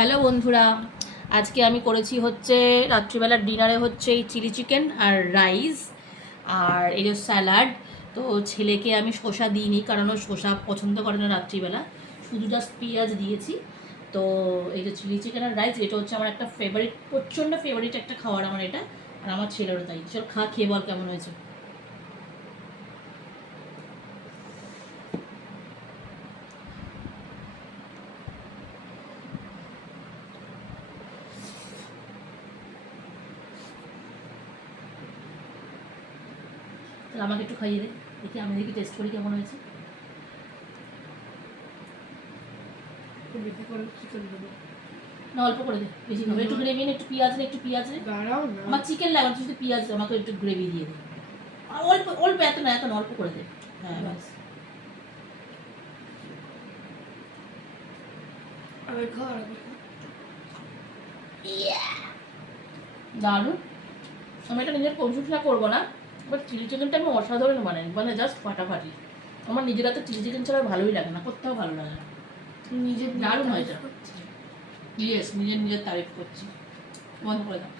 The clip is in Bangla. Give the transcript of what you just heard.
হ্যালো বন্ধুরা, আজকে আমি করেছি হচ্ছে রাত্রিবেলার ডিনারে হচ্ছে এই চিলি চিকেন আর রাইস আর এই যে স্যালাড। তো ছেলেকে আমি শসা দিইনি, কারণ ও শসা পছন্দ করে না রাত্রিবেলা, শুধু জাস্ট পেঁয়াজ দিয়েছি। তো এই যে চিলি চিকেন আর রাইস, এটা হচ্ছে আমার একটা ফেভারিট, প্রচণ্ড ফেভারিট একটা খাবার আমার এটা, আর আমার ছেলেরও তাই। চল খেয়ে বল কেমন হয়েছে। তাহলে আমাকে একটু খাইয়ে দে, দেখি আমি দেখি টেস্ট করি কেমন হয়েছে। না অল্প করে দে, বেশি খাবে। একটু গ্রেভি নে, একটু পেঁয়াজ নে, একটু পেঁয়াজ নে। আমার চিকেন লাগে, শুধু পেঁয়াজ, আমাকে একটু গ্রেভি দিয়ে দে। অল্প অল্প, এত না, এত না, অল্প করে দে। হ্যাঁ ব্যাস। দারুণ। আমি এটা নিজের প্রশংসা করবো না, বাট চিলি চিকেনটা আমি অসাধারণ বানাই, মানে জাস্ট ফাটাফাটি। আমার নিজের হাতে চিলি চিকেন ছাড়া ভালোই লাগে না, কোথাও ভালো লাগে না। নিজের দারুণ হয়েছে। ইয়েস, নিজের নিজের তারিফ করছি। বন্ধ করে দাও।